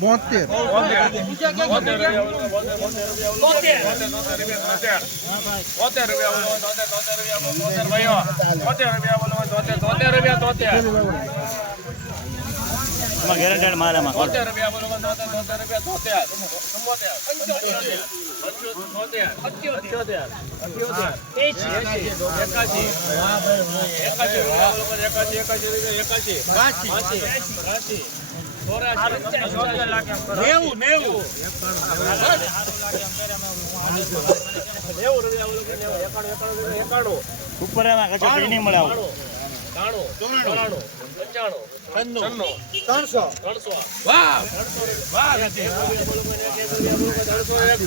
બોતેર રૂપિયા તોતેર રૂપિયા તોતેર રૂપિયા તોતેર. ગેરંટેડ રૂપિયા બોલો તોતેર રૂપિયા બોલો ઉપર એમાં કચો નહીં મળે આવું. ત્રાણું ચોરાણું. પંચાણું છન્નું. ત્રણસો. ત્રણસો. વાહ! ત્રણસો વાહ એક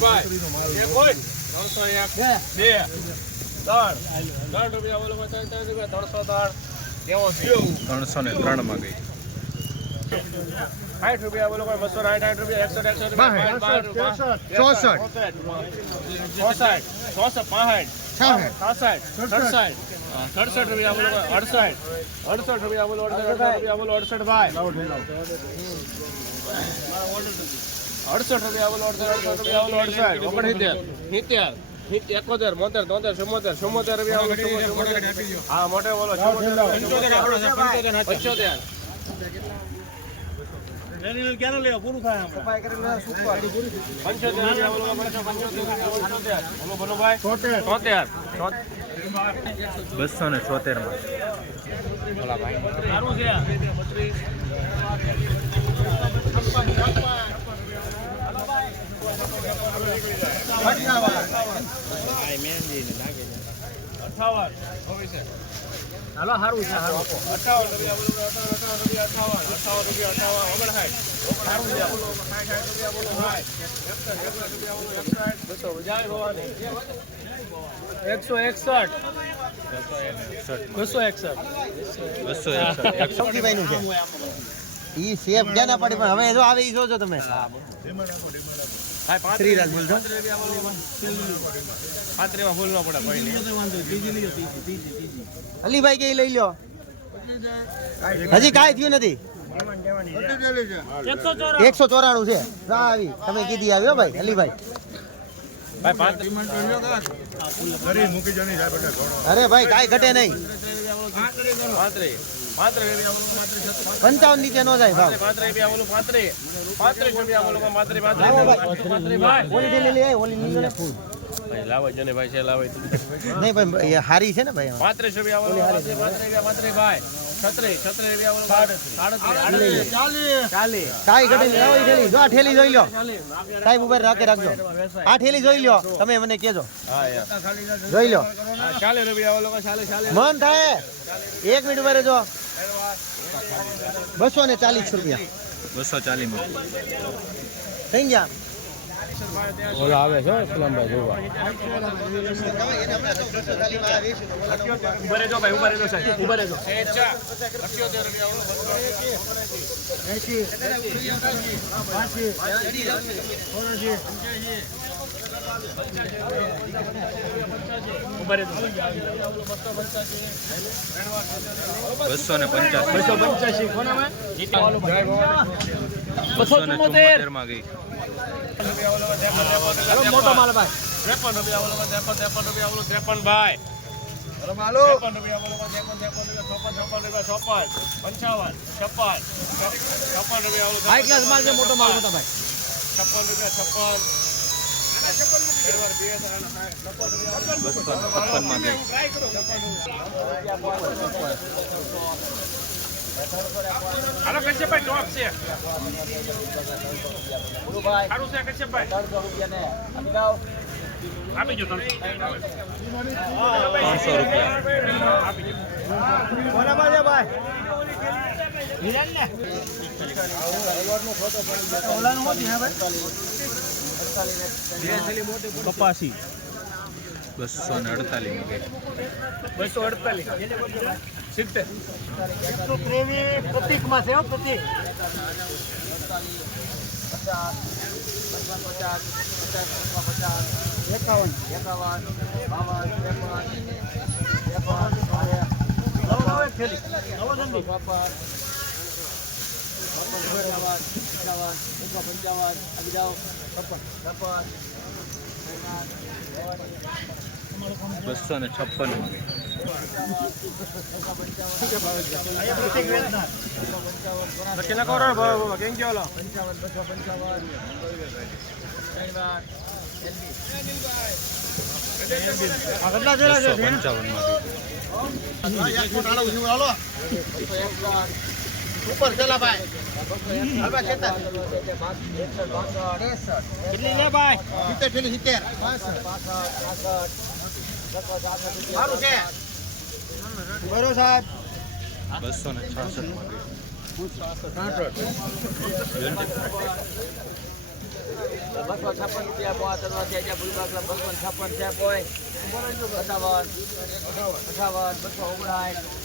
ભાઈ ત્રણસો એક બે. ત્રણ. ત્રણ રૂપિયા બોલો ત્રણ રૂપિયા ત્રણસો ત્રણ. ત્રણસો ને ત્રણમાં ગઈ. સાઠ રૂપિયા બોલો બસો સાઠ સાઠ રૂપિયા એકસો એકસો બાસઠ, ચોસઠ, ચોસઠ. ચોસઠ પાંસઠ. સડસઠ. રૂપિયા બોલો અડસઠ. અડસઠ રૂપિયા બોલો અડસઠ અડસઠ. રૂપિયા બોલો અડસઠ ભાઈ. અડસઠ રૂપિયા બોલો અડસઠ અડસઠ રૂપિયા બોલો અડસઠ. ઓગણસિત્તેર સિત્તેર. એકોતેર મોતેર તોતેર ચુમ્મોતેર ચુમ્મોતેર રૂપિયા. હા મોટે બોલો પંચોતેર. બસો ને છોતેરમાં લાગે છે અઠાવન. હાલો સારું છે સારું અઠાવન રૂપિયા બોલો અઠાવન રૂપિયા અઠાવન અઠાવન રૂપિયા અઠાવન ઓગણસાઠ સારું છે બોલો સાઠ રૂપિયા બોલો રૂપિયા બોલો એકસઠ. બસો જય ભવાની એકસો એકસઠ. બસો એકસઠ. બસો એકસઠનું છે. ઈ સેફ ક્યાં ના પડે? પણ હવે જો આવે ઈ જોજો તમે. શ્રીરાજ બોલજો. પાંત્રીમાં ભૂલવા પડે કોઈ અલીભાઈ કે ઈ લઈ લ્યો હજી કાંઈ થયું નથી. એકસો ચોરાણું છે. આવી. તમે કીધી આવી હો ભાઈ અલીભાઈ. ભાઈ અરે ભાઈ કાંઈ ઘટે નહીં. પંચાવન નીચે નો જાય ભાવ. ઓલી ઓલી લીલો લાવો જને ભાઈ છે લાવો નહીં ભાઈ હારી છે ને ભાઈ પાંત્રીસ રૂપિયા પાંત્રીસ ઠેલી. જોઈ લો સાહેબ ઉપર રાખે રાખજો. આ ઠેલી જોઈ લ્યો. તમે મને કેજો હા જોઈ લ્યો. મન થાય. એક મિનિટ ઊભા રહેજો. બસો ને ચાલીસ રૂપિયા. બસો ચાલીસ થઈ ગયા? ઓલા આવે છે ઇસ્લામભાઈ જોવા. ઊભા બસો ને પંચાસી બસો પંચ્યાસી કોનામાં બસો ચુમ્મોતેરમાં ગઈ મોટો માલ ભાઈ ત્રેપન રૂપિયા બોલો ત્રેપન ત્રેપન રૂપિયા ત્રેપન ભાઈ ત્રેપન રૂપિયા બોલો ત્રેપન ત્રેપન રૂપિયા ચોપન પંચાવન છપ્પન છપ્પન રૂપિયા બોલો હાઈ ક્લાસ માલ છે મોટો માલ મોટા ભાઈ છપ્પન રૂપિયા છપ્પન બસો છપ્પનમાં ગઈ હાલો કશ્યપભાઈ ટોપ છે. સારું છે કશ્યપભાઈ? આપી જો તમે. ત્રણસો રૂપિયા. આપી જો કપાસી બસો ને અડતાલીસ બસો અડતાલીસ સિત્તેર પ્રતિકમાં છે પ્રતિક એકાવન એકાવન બાવન ત્રેપન ત્રેપન બસો ને છપ્પનમાં ગઈ લખી નાખો છપ્પન પંચાવન કેમ ગયો ઓલો આ કેટલા થયેલા છે બસો પંચાવનમાં ગઈ ઉપર ચલા ભાઈ. કેટલી લે ભાઈ? સિત્તેર પેલી સિત્તેર. સારું છે. બરો સાહેબ. બસો ને છાસઠ બસો છપ્પન રૂપિયા બોતેર છે. ત્યાં ભૂલ બસો છપ્પન ત્યાં કોઈ. અઠાવન. અઠાવન, બસો ઓગણાઠ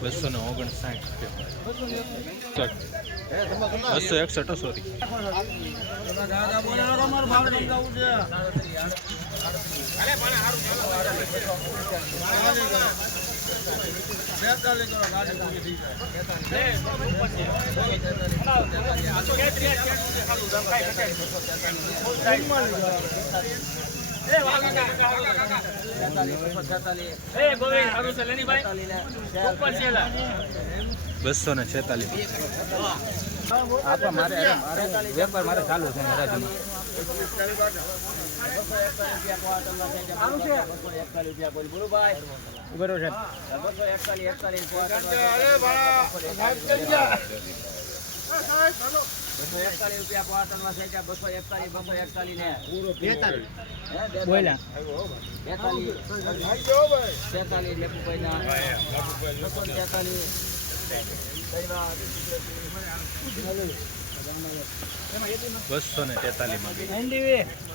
બસો ને ઓગણસાઠ રૂપિયા બસો એકસઠ સોરી બસો ને છેતાલીસ વેપાર મારે ચાલુ છે હરાજીમાં બરોબર છે બસો એકતાલીસ બસો એકતાલીસ ને બોલ્યા બસો બસો ને તેતાલીસ